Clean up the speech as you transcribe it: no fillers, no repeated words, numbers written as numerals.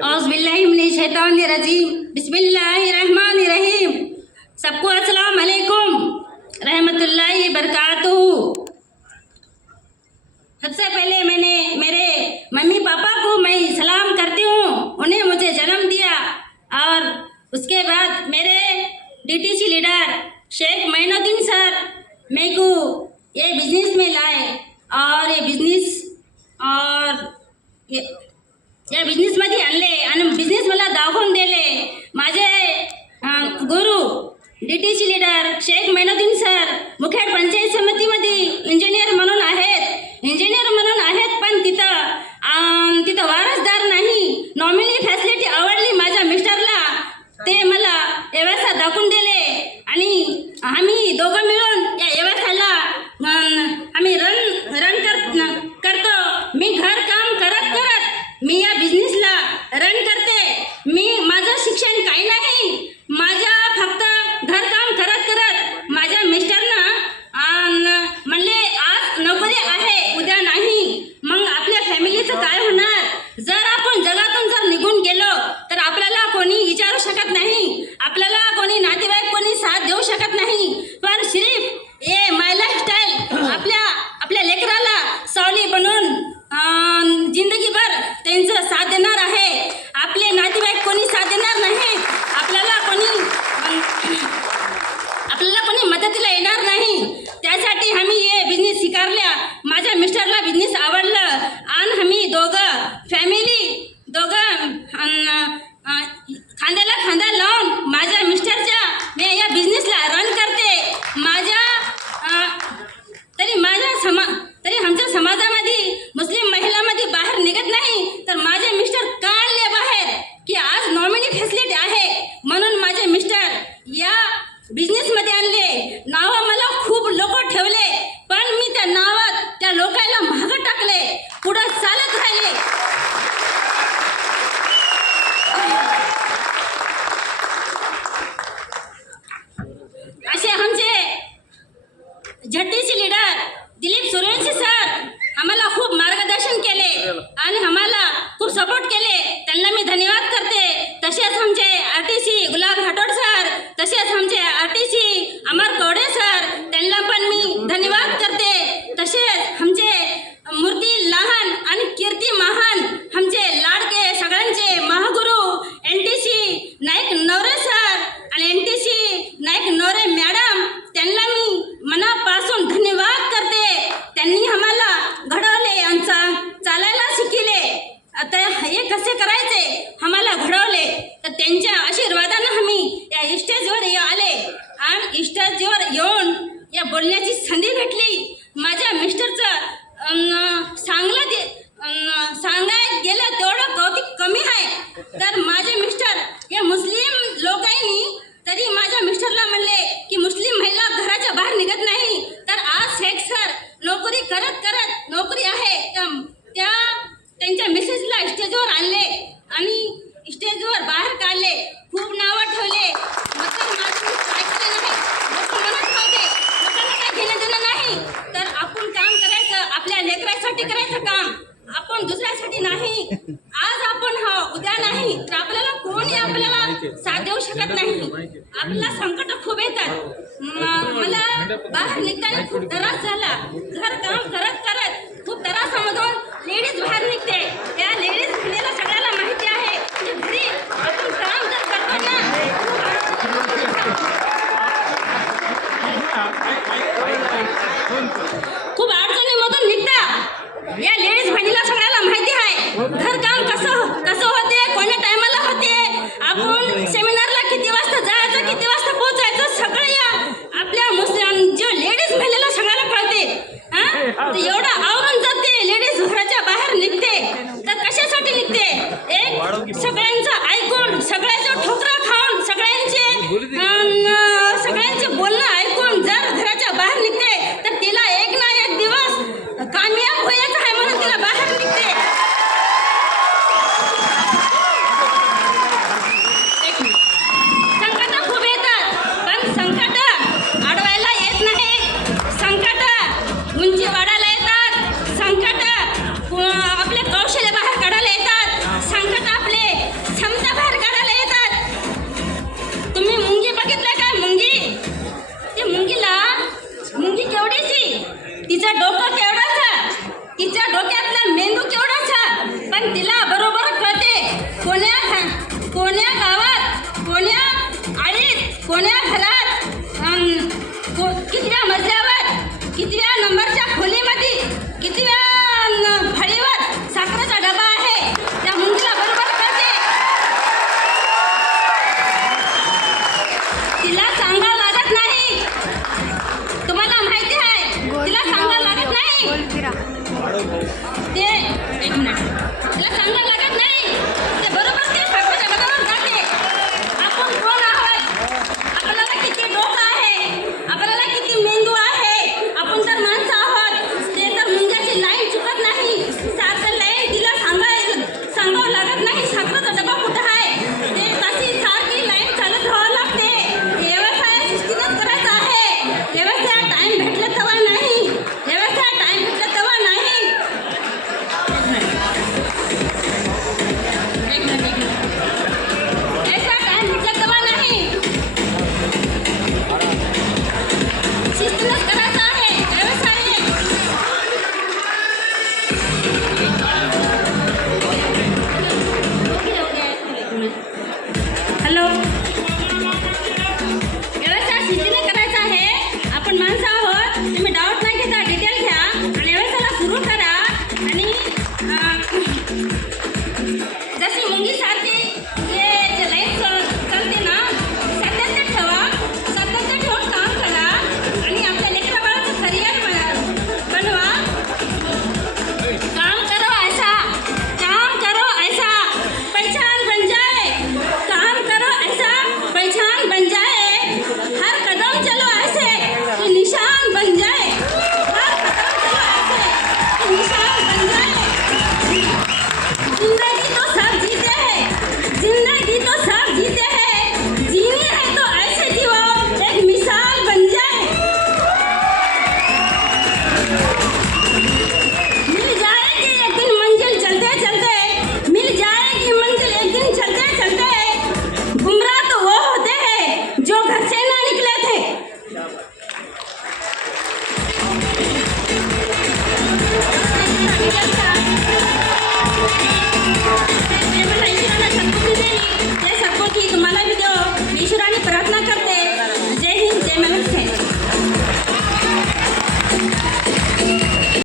औज़ुबिल्लाहिमिनश्शैतानिर्रजीम बिस्मिल्लाहिर्रहमानिर्रहीम। सबको अस्सलाम वालेकुम रहमतुल्लाहि बरकातुहू। सबसे पहले मैंने मेरे मम्मी पापा को मैं सलाम करती हूँ, उन्हें मुझे जन्म दिया। और उसके बाद मेरे DTC leader Sheikh Moinuddin sir मेरे को ये बिजनेस में लाए और ये बिझनेसमध्ये आणले आणि बिझनेस मला दाखवून दिले। माझे गुरु DTC leader Sheikh Moinuddin sir Mukhed panchayat समितीमध्ये इंजिनियर म्हणून आहेत, पण तिथं वारसदार नाही। नॉमिनी फॅसिलिटी आवडली माझ्या मिस्टरला, ते मला व्यवसाय दाखवून दिले आणि आम्ही दोघं मिळून या व्यवसायाला आम्ही रन करतो। मी घर काम करत मी या बिझनेसला रन करते। माझं शिक्षण काही नाही, माझ्या फक्त घरकाम करत माझ्या मिस्टरनं म्हणले आज नोकरी आहे उद्या नाही, मग आपल्या फॅमिलीचं काय होणार? जर आपण जगातून जर निघून गेलो तर आपल्याला कोणी विचारू शकत नाही, आपल्याला कोणी नातेवाईक कोणी साथ देऊ शकत नाही। पण सिर्फ हे माय लाईफस्टाईल आपल्या लेकराला सावली बनवून जिंदगीभर त्यांचं साथ देणार आहे। आपले नातेवाईक कोणी साथ देणार नाही, आपल्याला कोणी मदतीला येणार नाही। त्यासाठी आम्ही हे बिझनेस स्वीकारला। माझ्या मिस्टरला बिझनेस आवडलं आणि आम्ही दोघं खांद्याला खांदा लावून माझ्या मिस्टरच्या मी या बिझनेसला रन करते। तरी आमच्या समाजामध्ये मुस्लिम महिलांमध्ये बाहेर निघत नाही, तर माझे मिस्टर का आणले बाहेर की आज नॉमिनी फॅसिलिटी आहे म्हणून माझे मिस्टर या बिझनेसमध्ये आणले। नावं मला खूप लोक ठेवले, पण मी त्या नावात त्या लोकांना मागं टाकले, पुढं चालत राहिले। असे आमचे झट्टीचे लीडर दिलीप सूर्यवंशी सर आम्हाला खूप मार्गदर्शन केले आणि आम्हाला खूप सपोर्ट केले, त्यांना मी धन्यवाद करते। तसेच आमचे आरटीसी गुलाब राठोड सर, तसेच आमचे आरटीसी अमर कवडे सर, त्यांना पण मी धन्यवाद करते। तसेच आमचे मूर्ती लहान आणि कीर्ती महान आमचे लाडके सगळ्यांचे महागुरु एनटीसी नाईक नवरे सर आणि एनटीसी नाईक नवरे मॅडम, त्यांना मी मनापासून धन्यवाद करते। त्यांनी आम्हाला घडवले आणि चालायला शिकले, आता हे कसे करायचे आम्हाला घडवले। तर त्यांच्या आशीर्वादाने आम्ही या स्टेजवर आले आणि स्टेजवर येऊन या बोलण्याची संधी भेटली। माझ्या मिस्टरचं सांगायला गेलं तेवढं कौतुक कमी आहे। तर माझे मिस्टर या मुस्लिम लोकांनी तरी माझ्या मिस्टरला म्हणले की मुस्लिम महिला घराच्या बाहेर निघत नाही, तर आज शेख सर नोकरी करत नोकरी आहे त्यांच्या मिसेसला स्टेजवर आणले आणि स्टेजवर बाहेर काढले, खूप नावं ठेवले। मग माझं ऐकलं नाही, लोक म्हणत होते लोकांना काय घेणं देणं नाही, तर आपण काम करायचं आपल्या लेकरासाठी करायचं काम, आपण दुसऱ्यासाठी नाही। आज आपण उद्या नाही तर आपल्याला साथ देऊ शकत नाही, आपल्याला संकट खूप येतात। मला बाहेर निघताना खूप त्रास झाला, घर काम करत खूप त्रासामधून लेडीज बाहेर निघते। त्या लेडीज महिलेला सगळ्याला माहिती आहे की घरी आपण काम जर करतो ना खूप अडचणीमधून निघता। या लेडीज महिलेला सगळ्याला माहिती आहे घरकाम कसं होते, कोणत्या टायमाला होते, आपण सेमिनारला किती वाजता जायचं, किती वाजता पोहोचायचं, सगळं या आपल्या मुस्लिम जो लेडीज महिलेला सगळ्याला कळते। तर एवढं आवरून जाते लेडीज घराच्या बाहेर निघते, तर कशासाठी निघते? एक सगळ्यांचं ऐकून सगळ्याचं